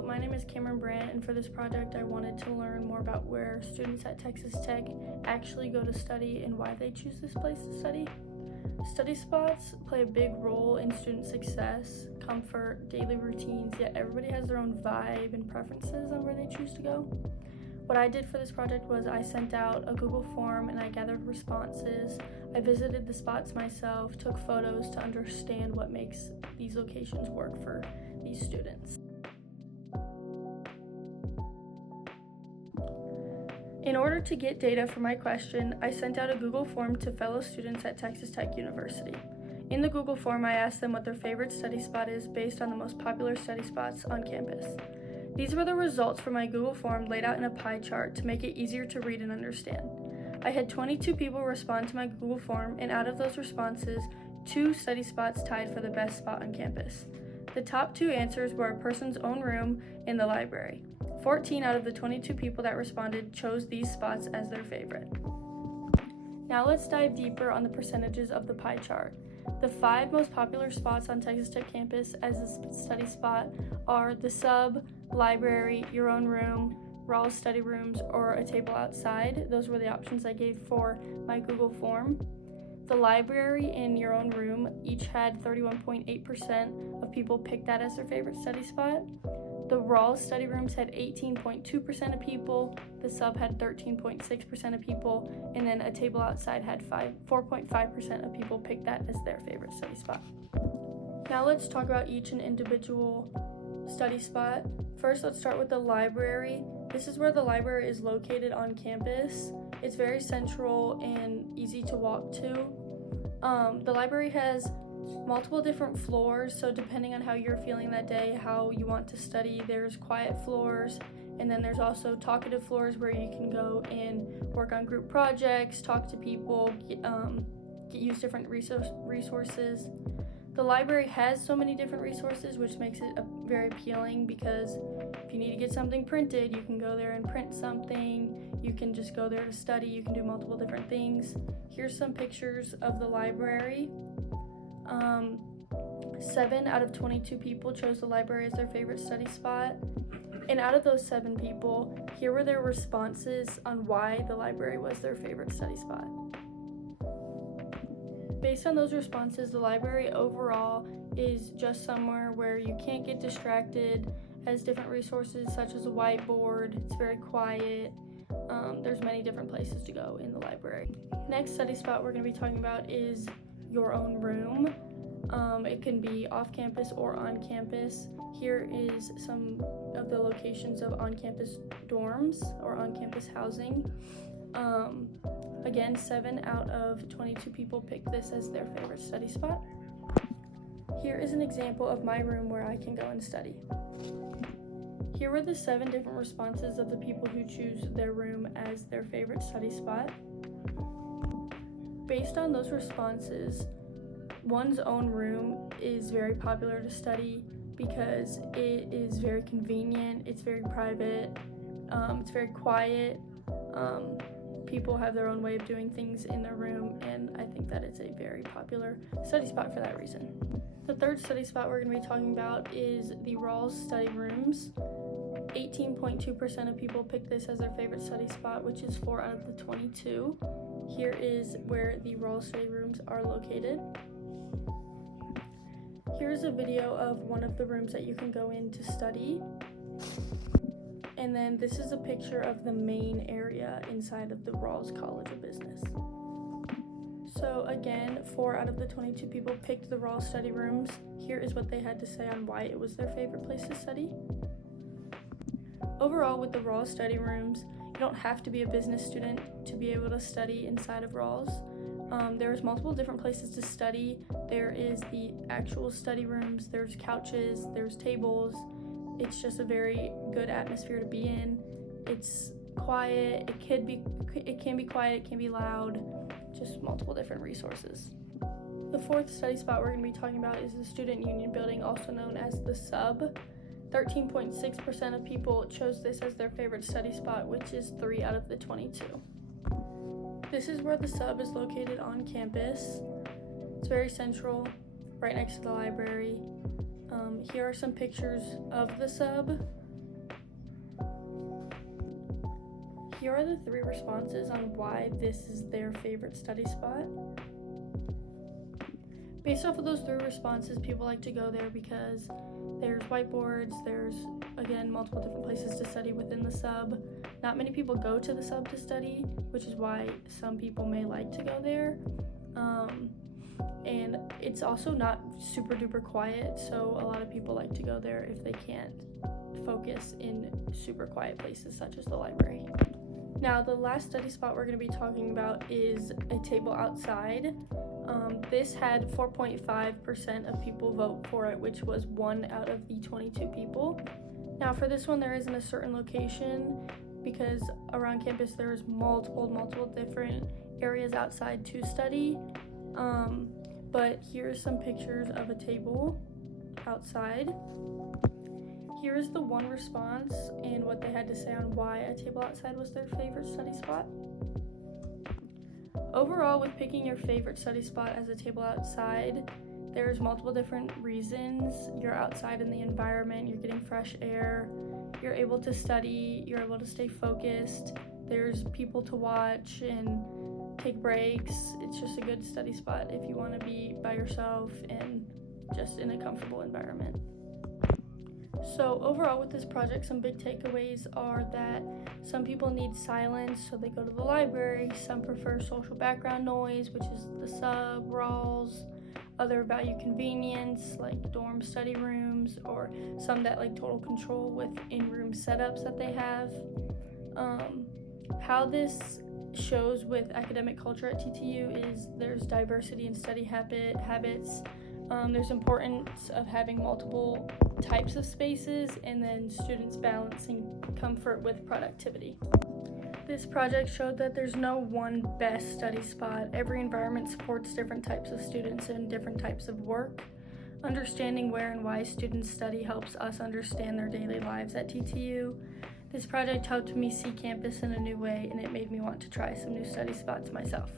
Hello, my name is Cameron Brandt, and for this project I wanted to learn more about where students at Texas Tech actually go to study and why they choose this place to study. Study spots play a big role in student success, comfort, daily routines, yet everybody has their own vibe and preferences on where they choose to go. What I did for this project was I sent out a Google form and I gathered responses. I visited the spots myself, took photos to understand what makes these locations work for these students. In order to get data for my question, I sent out a Google form to fellow students at Texas Tech University. In the Google form, I asked them what their favorite study spot is based on the most popular study spots on campus. These were the results from my Google form laid out in a pie chart to make it easier to read and understand. I had 22 people respond to my Google form, and out of those responses, 2 study spots tied for the best spot on campus. The top 2 answers were a person's own room and the library. 14 out of the 22 people that responded chose these spots as their favorite. Now let's dive deeper on the percentages of the pie chart. The 5 most popular spots on Texas Tech campus as a study spot are the sub, library, your own room, Rawls study rooms, or a table outside. Those were the options I gave for my Google form. The library and your own room each had 31.8% of people pick that as their favorite study spot. The Rawls study rooms had 18.2% of people, the sub had 13.6% of people, and then a table outside had 4.5% of people pick that as their favorite study spot. Now let's talk about each and individual study spot. First, let's start with the library. This is where the library is located on campus. It's very central and easy to walk to. The library has multiple different floors, so depending on how you're feeling that day, how you want to study, there's quiet floors, and then there's also talkative floors where you can go and work on group projects, talk to people, use different resources. The library has so many different resources, which makes it very appealing, because if you need to get something printed, you can go there and print something. You can just go there to study. You can do multiple different things. Here's some pictures of the library. 7 out of 22 people chose the library as their favorite study spot. And out of those 7 people, here were their responses on why the library was their favorite study spot. Based on those responses, the library overall is just somewhere where you can't get distracted, has different resources such as a whiteboard, it's very quiet, there's many different places to go in the library. Next study spot we're going to be talking about is your own room. It can be off campus or on campus. Here is some of the locations of on-campus dorms or on-campus housing. Again, 7 out of 22 people picked this as their favorite study spot. Here is an example of my room where I can go and study. Here were the 7 different responses of the people who choose their room as their favorite study spot. Based on those responses, one's own room is very popular to study because it is very convenient, it's very private, it's very quiet. People have their own way of doing things in their room, and I think that it's a very popular study spot for that reason. The third study spot we're going to be talking about is the Rawls study rooms. 18.2% of people picked this as their favorite study spot, which is 4 out of the 22. Here is where the Rawls study rooms are located. Here's a video of one of the rooms that you can go in to study. And then this is a picture of the main area inside of the Rawls College of Business. So again, 4 out of the 22 people picked the Rawls study rooms. Here is what they had to say on why it was their favorite place to study. Overall, with the Rawls study rooms, you don't have to be a business student to be able to study inside of Rawls. There's multiple different places to study. There is the actual study rooms, there's couches, there's tables. It's just a very good atmosphere to be in. It's quiet, it can be quiet, it can be loud, just multiple different resources. The fourth study spot we're going to be talking about is the Student Union Building, also known as the Sub. 13.6% of people chose this as their favorite study spot, which is 3 out of the 22. This is where the Sub is located on campus. It's very central, right next to the library. Here are some pictures of the Sub. Here are the 3 responses on why this is their favorite study spot. Based off of those 3 responses, people like to go there because there's whiteboards, there's, again, multiple different places to study within the sub. Not many people go to the sub to study, which is why some people may like to go there. And it's also not super duper quiet, so a lot of people like to go there if they can't focus in super quiet places such as the library. Now, the last study spot we're going to be talking about is a table outside. This had 4.5% of people vote for it, which was 1 out of the 22 people. Now, for this one, there isn't a certain location because around campus there's multiple different areas outside to study. But here's some pictures of a table outside. Here's the 1 response and what they had to say on why a table outside was their favorite study spot. Overall, with picking your favorite study spot as a table outside, there's multiple different reasons. You're outside in the environment, you're getting fresh air, you're able to study, you're able to stay focused, there's people to watch and take breaks. It's just a good study spot if you want to be by yourself and just in a comfortable environment. So overall with this project, some big takeaways are that some people need silence, so they go to the library. Some prefer social background noise, which is the sub, RALs. Other value convenience, like dorm study rooms, or some that like total control with in-room setups that they have. How this shows with academic culture at TTU is there's diversity in study habits. There's importance of having multiple types of spaces, and then students balancing comfort with productivity. This project showed that there's no one best study spot. Every environment supports different types of students and different types of work. Understanding where and why students study helps us understand their daily lives at TTU. This project helped me see campus in a new way, and it made me want to try some new study spots myself.